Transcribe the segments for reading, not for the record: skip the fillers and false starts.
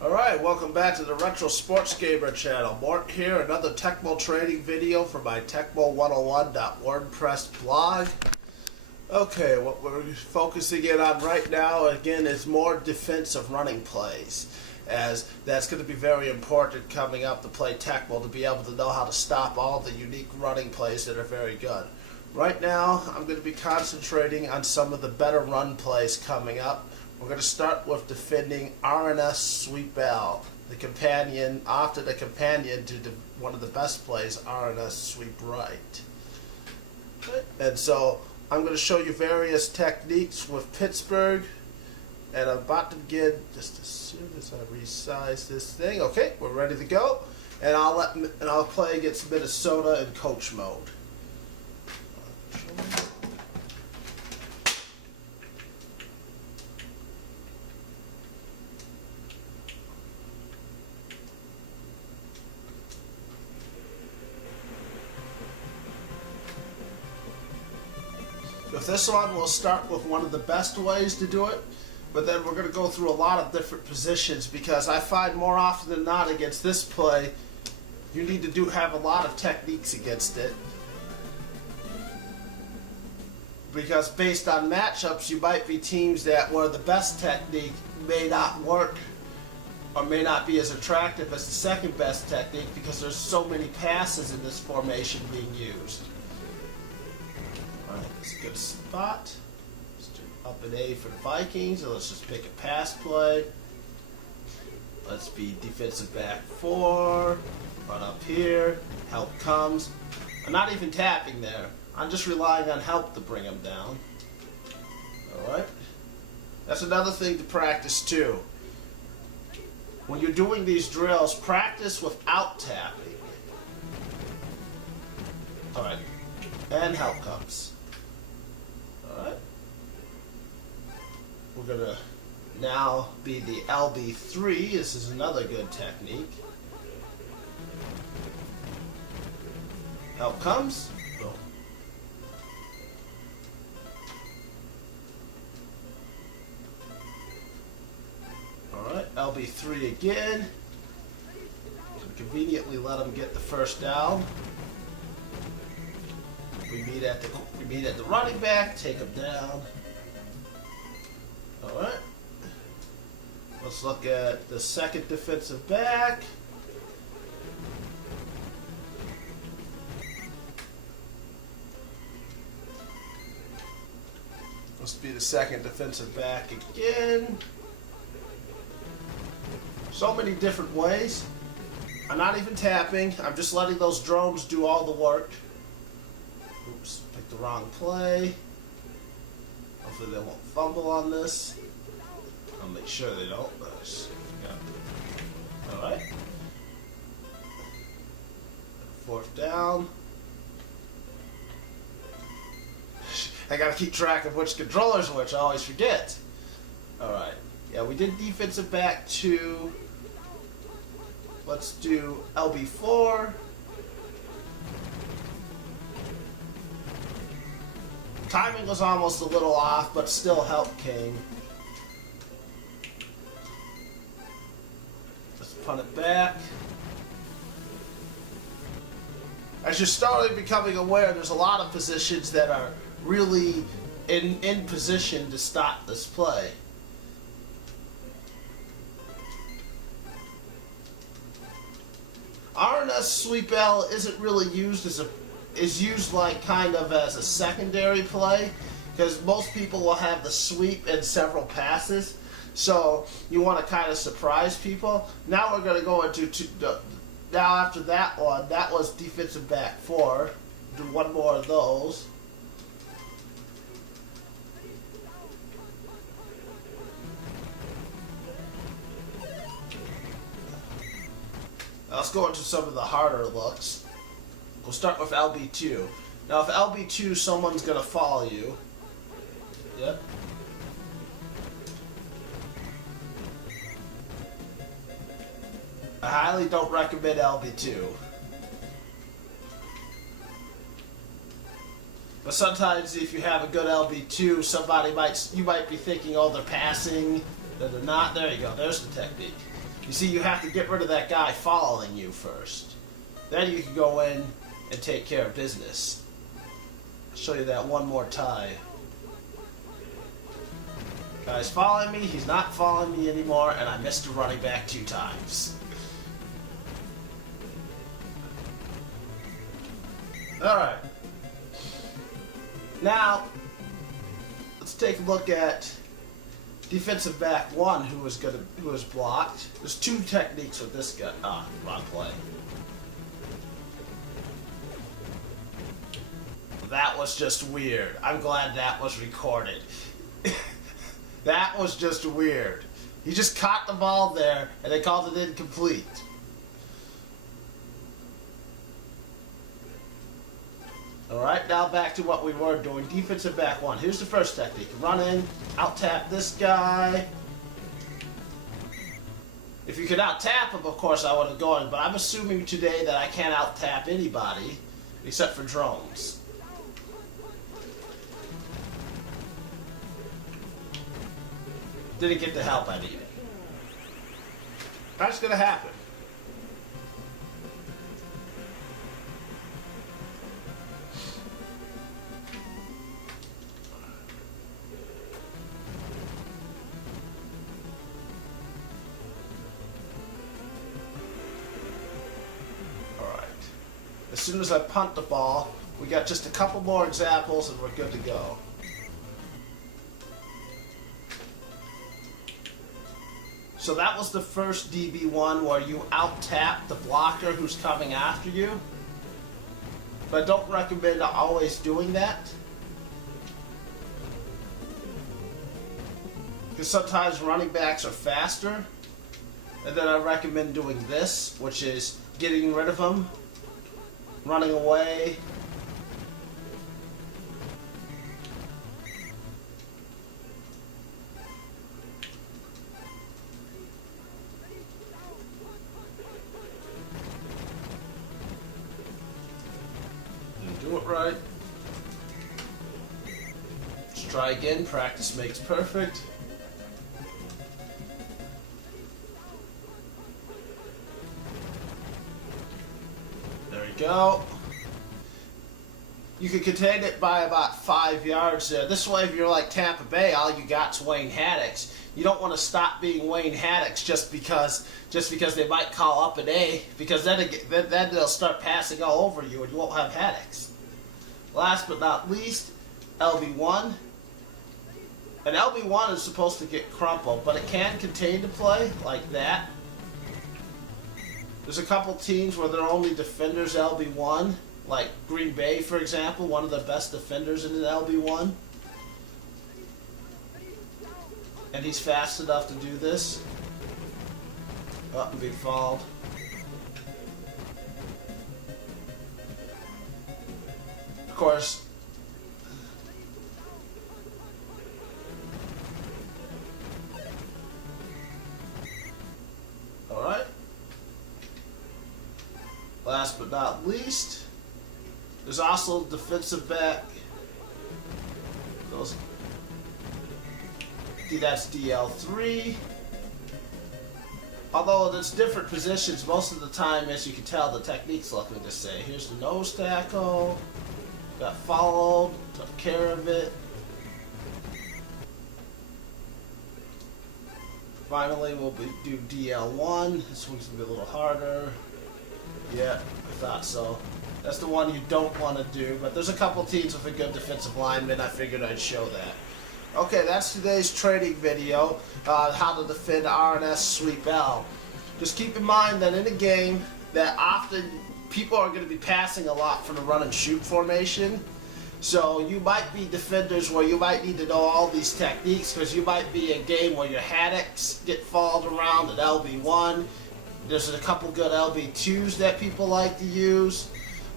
Alright, welcome back to the Retro Sports Gamer channel. Mort here, another Tecmo training video for my Tecmo101.wordpress blog. Okay, what we're focusing in on right now, again, is more defensive running plays, as that's going to be very important coming up to play Tecmo, to be able to know how to stop all the unique running plays that are very good. Right now, I'm going to be concentrating on some of the better run plays coming up. We're going to start with defending RNS Sweep L, the companion, often a companion to one of the best plays, RNS Sweep Right. And so I'm going to show you various techniques with Pittsburgh, and I'm about to begin just as soon as I resize this thing. Okay, we're ready to go, and I'll play against Minnesota in coach mode. With this one, we'll start with one of the best ways to do it, but then we're going to go through a lot of different positions, because I find more often than not against this play, you need to have a lot of techniques against it. Because based on matchups, you might be teams that where the best technique may not work or may not be as attractive as the second best technique, because there's so many passes in this formation being used. Alright, that's a good spot. Let's do up and A for the Vikings, and let's just pick a pass play. Let's be defensive back 4. Run up here. Help comes. I'm not even tapping there. I'm just relying on help to bring him down. Alright. That's another thing to practice too. When you're doing these drills, practice without tapping. Alright. And help comes. Alright. We're going to now be the LB3. This is another good technique. Help comes. Boom. Alright, LB3 again. Conveniently let him get the first down. We meet at the running back, take him down. Alright. Let's look at the second defensive back. Let's be the second defensive back again. So many different ways. I'm not even tapping. I'm just letting those drones do all the work. Oops, picked the wrong play. Hopefully they won't fumble on this. I'll make sure they don't. Alright. Fourth down. I gotta keep track of which controller's which. I always forget. Alright. Yeah, we did defensive back 2. Let's do LB4. Timing was almost a little off, but still help came. Let's punt it back. As you're starting becoming aware, there's a lot of positions that are really in position to stop this play. RNS Sweep L isn't really used is used like kind of as a secondary play, because most people will have the sweep and several passes, so you want to kind of surprise people. Now we're going to go into now after that one, that was defensive back 4. Do one more of those. Let's go into some of the harder looks. We'll start with LB2. Now, if LB2, someone's going to follow you. Yep. I highly don't recommend LB2. But sometimes if you have a good LB2, you might be thinking, oh, they're passing, then they're not. There you go. There's the technique. You see, you have to get rid of that guy following you first. Then you can go in and take care of business. I'll show you that one more time. Guy's following me, he's not following me anymore, and I missed a running back 2 times. Alright. Now, let's take a look at defensive back 1 who was blocked. There's 2 techniques with this guy. Wrong play. That was just weird. I'm glad that was recorded. That was just weird. He just caught the ball there and they called it incomplete. Alright, now back to what we were doing. Defensive back 1. Here's the first technique. Run in, out-tap this guy. If you could out-tap him, of course I would have gone, but I'm assuming today that I can't out-tap anybody except for drones. Didn't get the help I needed. That's gonna happen. As soon as I punt the ball, we got just a couple more examples and we're good to go. So that was the first DB1 where you out-tap the blocker who's coming after you. But I don't recommend always doing that. Because sometimes running backs are faster. And then I recommend doing this, which is getting rid of them. Running away. Didn't do it right. Let's try again. Practice makes perfect. Go. You can contain it by about 5 yards there. This way, if you're like Tampa Bay, all you got's Wayne Haddix. You don't want to stop being Wayne Haddix just because they might call up an A, because then they'll start passing all over you and you won't have Haddix. Last but not least, LB1. And LB1 is supposed to get crumpled, but it can contain the play like that. There's a couple teams where they're only defenders LB1, like Green Bay, for example, one of the best defenders in an LB1. And he's fast enough to do this. Oh, and be fouled. Of course, alright. Last but not least, there's also defensive back. That's DL3. Although it's different positions, most of the time, as you can tell, the technique's looking the same. Here's the nose tackle. Got followed, took care of it. Finally, we'll do DL1. This one's gonna be a little harder. Yeah, I thought so. That's the one you don't want to do, but there's a couple teams with a good defensive lineman. I figured I'd show that. Okay, that's today's training video, how to defend RNS Sweep L. Just keep in mind that in a game that often people are going to be passing a lot from the run and shoot formation. So you might be defenders where you might need to know all these techniques, because you might be a game where your Haddix get followed around at LB1. There's a couple good LB2s that people like to use.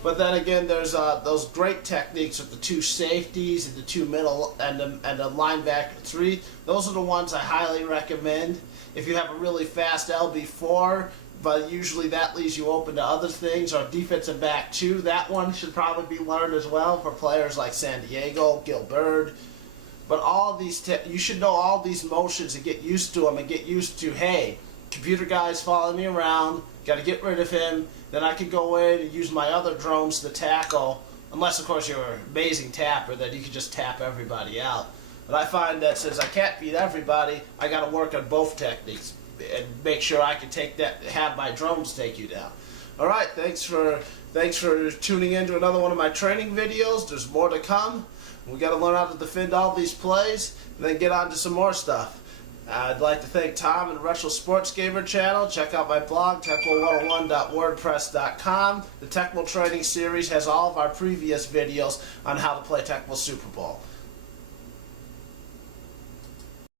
But then again, there's those great techniques with the 2 safeties and the 2 middle and the linebacker 3. Those are the ones I highly recommend. If you have a really fast LB4, but usually that leaves you open to other things, or defensive back 2, that one should probably be learned as well for players like San Diego, Gilbert. But all these, you should know all these motions and get used to them, and get used to, hey, computer guy's following me around, got to get rid of him, then I can go in and use my other drones to tackle, unless of course you're an amazing tapper that you can just tap everybody out. But I find that since I can't beat everybody, I got to work on both techniques and make sure I can have my drones take you down. All right, thanks for tuning in to another one of my training videos. There's more to come. We got to learn how to defend all these plays, and then get on to some more stuff. I'd like to thank Tom and the Retro Sports Gamer channel. Check out my blog, Tecmo101.wordpress.com. The Tecmo Training Series has all of our previous videos on how to play Tecmo Super Bowl.